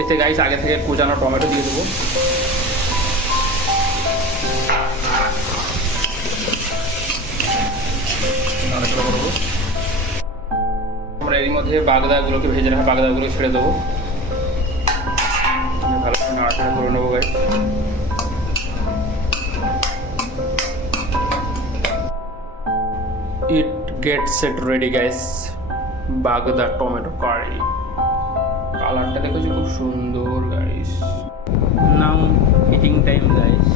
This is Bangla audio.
এতে গাইস আগে থেকে কুচানো টমেটো দিয়ে দেবো। নাড়াচাড়া করবো। আমরা এর মধ্যে বাগদাগুলোকে ভেজে রাখা বাগদাগুলো ছেড়ে দেবো। ভালো করে নাড়াচাড়া করে নেবো guys. It gets it ready guys, বাগদা টমেটো কারি। কালারটা দেখেছি খুব সুন্দর গাইস। নাও ইটিং টাইম গাইস।